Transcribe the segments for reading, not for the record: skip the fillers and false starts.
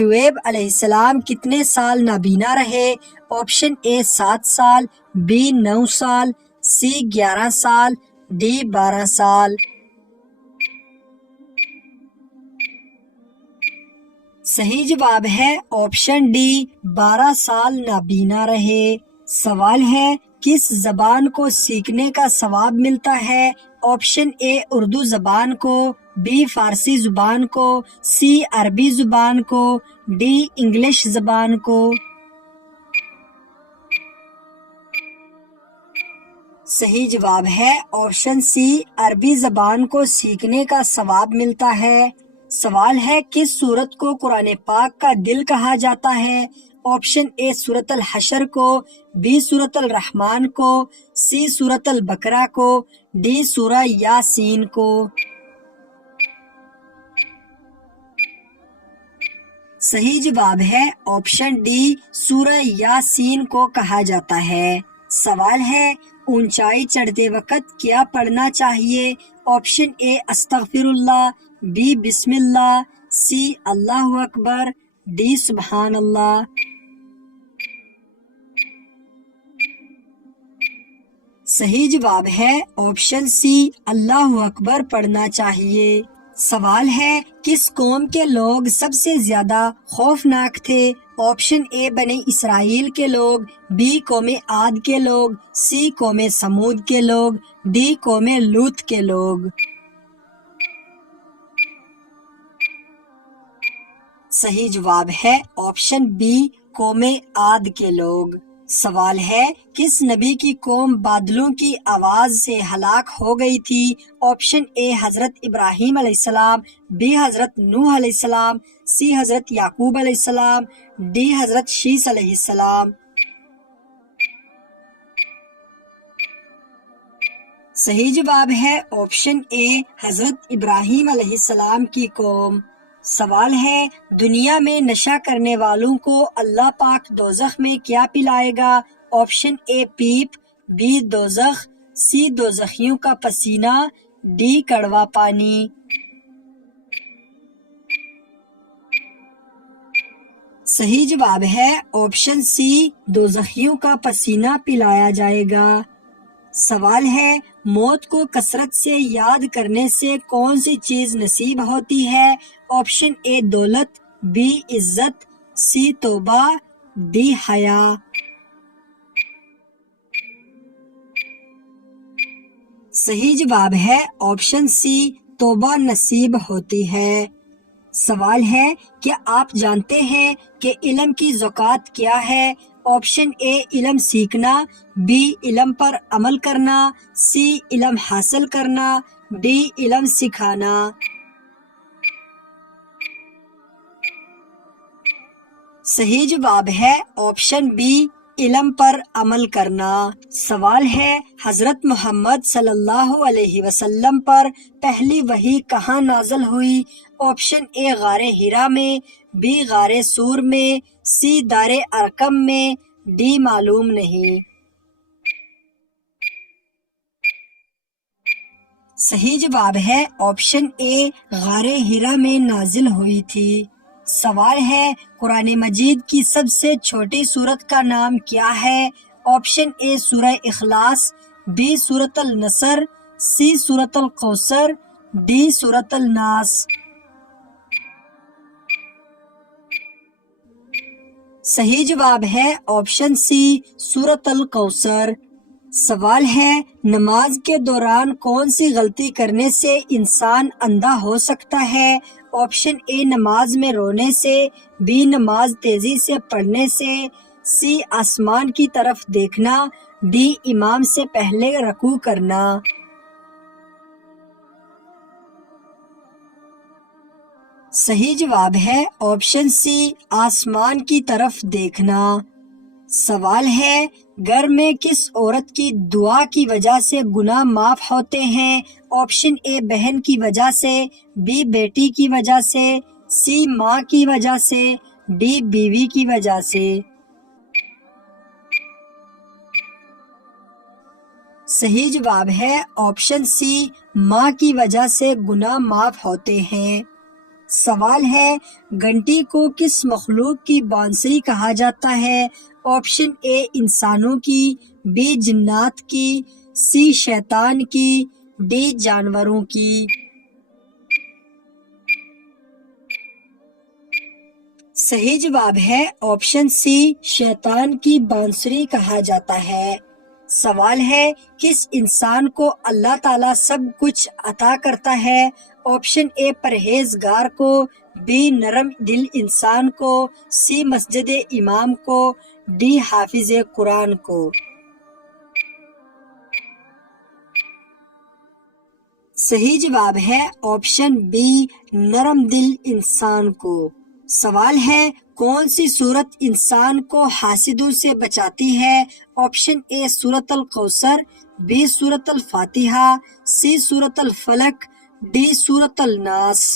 شعیب علیہ السلام کتنے سال نابینا رہے؟ آپشن اے 7 سال، بی 9 سال، سی 11 سال، ڈی 12 سال۔ صحیح جواب ہے آپشن ڈی، 12 سال نابینا رہے۔ سوال ہے کس زبان کو سیکھنے کا ثواب ملتا ہے؟ آپشن اے اردو زبان کو، بی فارسی زبان کو، سی عربی زبان کو، ڈی انگلش زبان کو۔ صحیح جواب ہے آپشن سی، عربی زبان کو سیکھنے کا ثواب ملتا ہے۔ سوال ہے کس سورت کو قرآن پاک کا دل کہا جاتا ہے؟ آپشن اے سورت الحشر کو، بی سورت الرحمن کو، سی سورت البقرہ کو، ڈی سورہ یاسین کو۔ صحیح جواب ہے آپشن ڈی، سورہ یاسین کو کہا جاتا ہے۔ سوال ہے اونچائی چڑھتے وقت کیا پڑھنا چاہیے؟ آپشن اے استغفر اللہ، بی بسم اللہ، سی اللہ اکبر، ڈی سبحان اللہ۔ صحیح جواب ہے آپشن سی، اللہ اکبر پڑھنا چاہیے۔ سوال ہے کس قوم کے لوگ سب سے زیادہ خوفناک تھے؟ آپشن اے بنی اسرائیل کے لوگ، بی قوم عاد کے لوگ، سی قوم سمود کے لوگ، ڈی قوم لوط کے لوگ۔ صحیح جواب ہے آپشن بی، قوم عاد کے لوگ۔ سوال ہے کس نبی کی قوم بادلوں کی آواز سے ہلاک ہو گئی تھی؟ آپشن اے حضرت ابراہیم علیہ السلام، بی حضرت نوح علیہ السلام، سی حضرت یعقوب علیہ السلام، ڈی حضرت شیث علیہ السلام۔ صحیح جواب ہے آپشن اے، حضرت ابراہیم علیہ السلام کی قوم۔ سوال ہے دنیا میں نشہ کرنے والوں کو اللہ پاک دوزخ میں کیا پلائے گا؟ آپشن اے پیپ، بی دوزخ، سی دوزخیوں کا پسینہ، ڈی کڑوا پانی۔ صحیح جواب ہے آپشن سی، دوزخیوں کا پسینہ پلایا جائے گا۔ سوال ہے موت کو کثرت سے یاد کرنے سے کون سی چیز نصیب ہوتی ہے؟ آپشن اے دولت، بی عزت، سی توبہ، ڈی حیا۔ صحیح جواب ہے آپشن سی، توبہ نصیب ہوتی ہے۔ سوال ہے کیا آپ جانتے ہیں کہ علم کی زکوٰۃ کیا ہے؟ آپشن اے علم سیکھنا، بی علم پر عمل کرنا، سی علم حاصل کرنا، ڈی علم سکھانا۔ صحیح جواب ہے آپشن بی، علم پر عمل کرنا۔ سوال ہے حضرت محمد صلی اللہ علیہ وسلم پر پہلی وحی کہاں نازل ہوئی؟ آپشن اے غار حرا میں، بی غار سور میں، سی دار ارقم میں، ڈی معلوم نہیں۔ صحیح جواب ہے آپشن اے، غار حرا میں نازل ہوئی تھی۔ سوال ہے قرآن مجید کی سب سے چھوٹی سورت کا نام کیا ہے؟ آپشن اے سورہ اخلاص، بی سورت النصر، سی سورت الکوثر، ڈی سورت الناس۔ صحیح جواب ہے آپشن سی، سورت الکوثر۔ سوال ہے نماز کے دوران کون سی غلطی کرنے سے انسان اندھا ہو سکتا ہے؟ آپشن اے نماز میں رونے سے، بی نماز تیزی سے پڑھنے سے، سی آسمان کی طرف دیکھنا، ڈی امام سے پہلے رکوع کرنا۔ صحیح جواب ہے آپشن سی، آسمان کی طرف دیکھنا۔ سوال ہے گھر میں کس عورت کی دعا کی وجہ سے گناہ معاف ہوتے ہیں؟ آپشن اے بہن کی وجہ سے، بی بیٹی کی وجہ سے، سی ماں کی وجہ سے، ڈی بیوی کی وجہ سے۔ صحیح جواب ہے آپشن سی، ماں کی وجہ سے گناہ معاف ہوتے ہیں۔ سوال ہے گھنٹی کو کس مخلوق کی بانسری کہا جاتا ہے؟ آپشن اے انسانوں کی، بی جنات کی، سی شیطان کی، ڈی جانوروں کی۔ صحیح جواب ہے آپشن سی شیطان کی بانسری کہا جاتا ہے۔ سوال ہے کس انسان کو اللہ تعالیٰ سب کچھ عطا کرتا ہے؟ آپشن اے پرہیزگار کو، بی نرم دل انسان کو، سی مسجد امام کو، ڈی حافظ قرآن کو۔ صحیح جواب ہے آپشن بی نرم دل انسان کو۔ سوال ہے کون سی سورت انسان کو حاسدوں سے بچاتی ہے؟ آپشن اے سورت الکوثر، بی سورت الفاتحہ، سی سورت الفلق، ڈی سورت الناس۔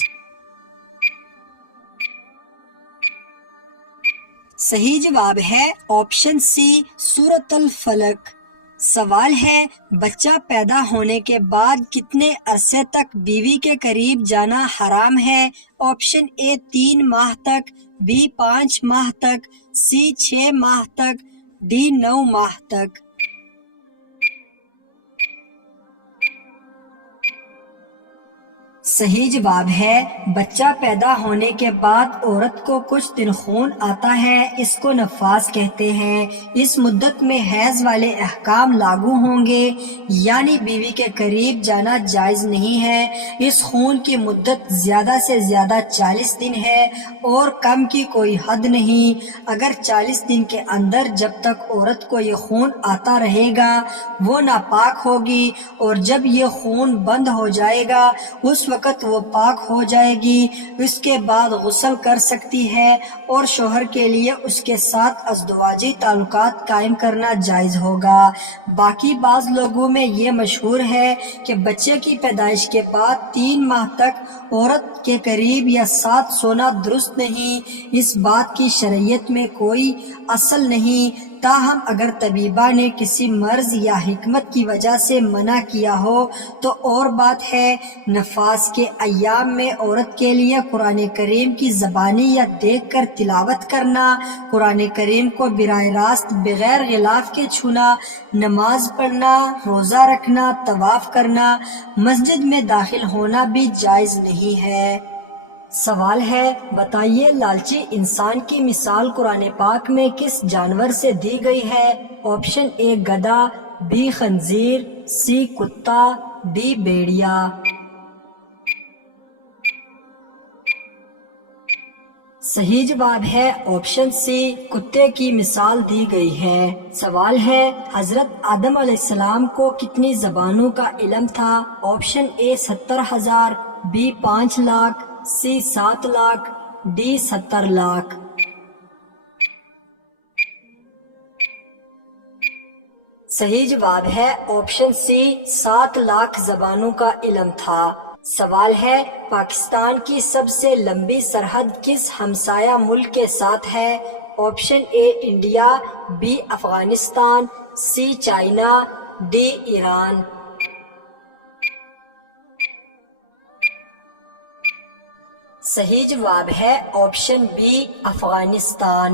صحیح جواب ہے آپشن سی سورت الفلق۔ سوال ہے بچہ پیدا ہونے کے بعد کتنے عرصے تک بیوی کے قریب جانا حرام ہے؟ آپشن اے 3 ماہ تک، بی 5 ماہ تک، سی 6 ماہ تک، ڈی 9 ماہ تک۔ صحیح جواب ہے بچہ پیدا ہونے کے بعد عورت کو کچھ دن خون آتا ہے، اس کو نفاس کہتے ہیں۔ اس مدت میں حیض والے احکام لاگو ہوں گے، یعنی بیوی کے قریب جانا جائز نہیں ہے۔ اس خون کی مدت زیادہ سے زیادہ 40 دن ہے اور کم کی کوئی حد نہیں۔ اگر 40 دن کے اندر جب تک عورت کو یہ خون آتا رہے گا وہ ناپاک ہوگی، اور جب یہ خون بند ہو جائے گا اس وقت وہ پاک ہو جائے گی۔ اس کے بعد غسل کر سکتی ہے اور شوہر کے لیے اس کے ساتھ ازدواجی تعلقات قائم کرنا جائز ہوگا۔ باقی بعض لوگوں میں یہ مشہور ہے کہ بچے کی پیدائش کے بعد 3 ماہ تک عورت کے قریب یا ساتھ سونا درست نہیں۔ اس بات کی شرعیت میں کوئی اصل نہیں، تاہم اگر طبیبہ نے کسی مرض یا حکمت کی وجہ سے منع کیا ہو تو اور بات ہے۔ نفاس کے ایام میں عورت کے لیے قرآن کریم کی زبانی یا دیکھ کر تلاوت کرنا، قرآن کریم کو براہ راست بغیر غلاف کے چھونا، نماز پڑھنا، روزہ رکھنا، طواف کرنا، مسجد میں داخل ہونا بھی جائز نہیں ہے۔ سوال ہے بتائیے لالچی انسان کی مثال قرآن پاک میں کس جانور سے دی گئی ہے؟ آپشن اے گدھا، بی خنزیر، سی کتا، ڈی بھیڑیا۔ صحیح جواب ہے آپشن سی کتے کی مثال دی گئی ہے۔ سوال ہے حضرت آدم علیہ السلام کو کتنی زبانوں کا علم تھا؟ Option A 70,000، B 5 lakh, C 7 lakh, D 70 lakh. صحیح جواب ہے آپشن سی 7 لاکھ زبانوں کا علم تھا۔ سوال ہے پاکستان کی سب سے لمبی سرحد کس ہمسایہ ملک کے ساتھ ہے؟ Option A India, B Afghanistan, C China, D Iran. صحیح جواب ہے آپشن بی افغانستان۔